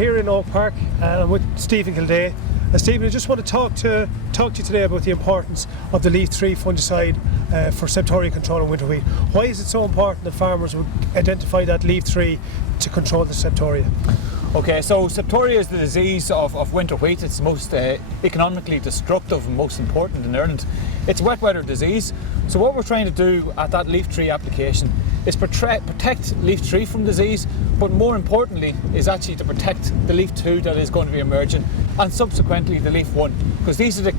here in Oak Park and I'm with Stephen Kildea. And Stephen, I just want to talk to you today about the importance of the leaf 3 fungicide for Septoria control and winter wheat. Why is it so important that farmers would identify that leaf 3 to control the Septoria? Okay, so Septoria is the disease of winter wheat. It's the most economically destructive and most important in Ireland. It's a wet weather disease. So what we're trying to do at that leaf 3 application is protect leaf 3 from disease, but more importantly is actually to protect the leaf 2 that is going to be emerging, and subsequently the leaf 1, because these are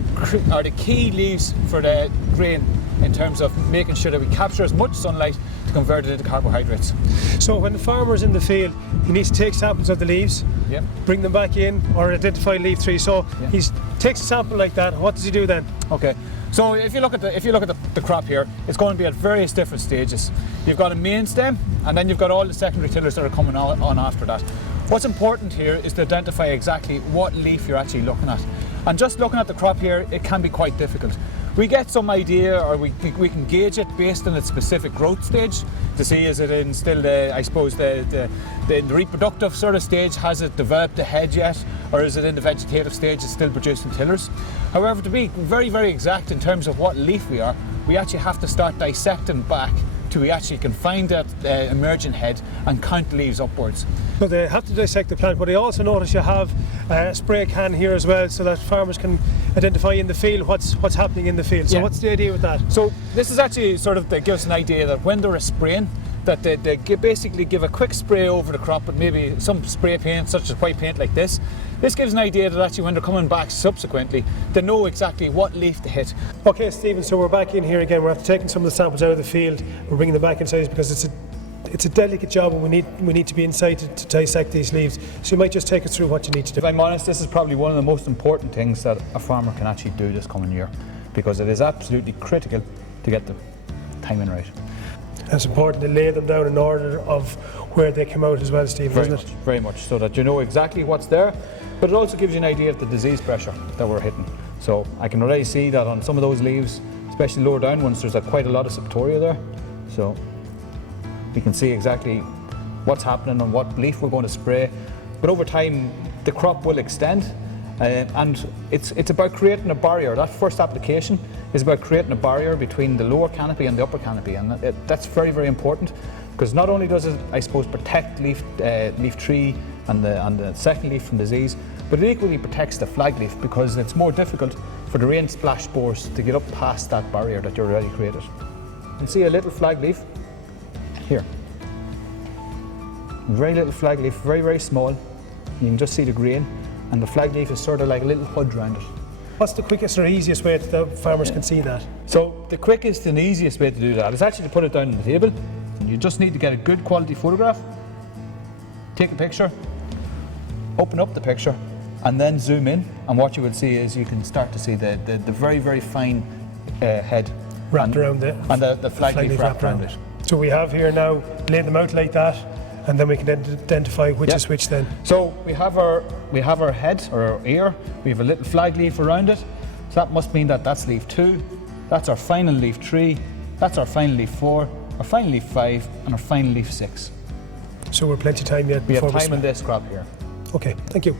the key leaves for the grain in terms of making sure that we capture as much sunlight to convert it into carbohydrates. So when the farmer's in the field, he needs to take samples of the leaves, yep, bring them back in, or identify leaf 3. So yep, he takes a sample like that. What does he do then? Okay, so if you look at the crop here, it's going to be at various different stages. You've got a main stem, and then you've got all the secondary tillers that are coming on after that. What's important here is to identify exactly what leaf you're actually looking at. And just looking at the crop here, it can be quite difficult. We get some idea, or we can gauge it based on its specific growth stage to see, is it in still the reproductive sort of stage, has it developed a head yet, or is it in the vegetative stage, it's still producing tillers. However, to be very, very exact in terms of what leaf we are, we actually have to start dissecting back till we actually can find that emerging head and count the leaves upwards. But they have to dissect the plant, but I also notice you have a spray can here as well, so that farmers can identify in the field what's happening in the field. So yeah, what's the idea with that? So this is actually sort of to give us an idea that when they're spraying, that they basically give a quick spray over the crop with maybe some spray paint such as white paint like this. This gives an idea that actually when they're coming back subsequently, they know exactly what leaf to hit. Okay, Stephen, so we're back in here again. We're after taking some of the samples out of the field. We're bringing them back inside because it's a delicate job, and we need to be inside to dissect these leaves. So you might just take us through what you need to do. If I'm honest, this is probably one of the most important things that a farmer can actually do this coming year, because it is absolutely critical to get the timing right. It's important to lay them down in order of where they come out as well, Steve, isn't it? Very much, so that you know exactly what's there, but it also gives you an idea of the disease pressure that we're hitting. So I can already see that on some of those leaves, especially lower down ones, there's quite a lot of Septoria there. So we can see exactly what's happening and what leaf we're going to spray. But over time, the crop will extend, and it's about creating a barrier. That first application is about creating a barrier between the lower canopy and the upper canopy, and that's very, very important, because not only does it, I suppose, protect leaf 3 and the second leaf from disease, but it equally protects the flag leaf, because it's more difficult for the rain splash spores to get up past that barrier that you've already created. You can see a little flag leaf here. Very little flag leaf, very, very small. You can just see the grain, and the flag leaf is sort of like a little hood around it. What's the quickest or easiest way that the farmers can see that? So the quickest and easiest way to do that is actually to put it down on the table. You just need to get a good quality photograph, take a picture, open up the picture, and then zoom in, and what you will see is you can start to see the very, very fine head wrapped around it, and the flag leaf wrapped around it. So we have here now laid them out like that, and then we can identify which is which then. So we have our head, or our ear, we have a little flag leaf around it, so that must mean that that's leaf 2, that's our final leaf 3, that's our final leaf 4, our final leaf 5, and our final leaf 6. So we're plenty of time yet. We have time in this crop here. Okay, thank you.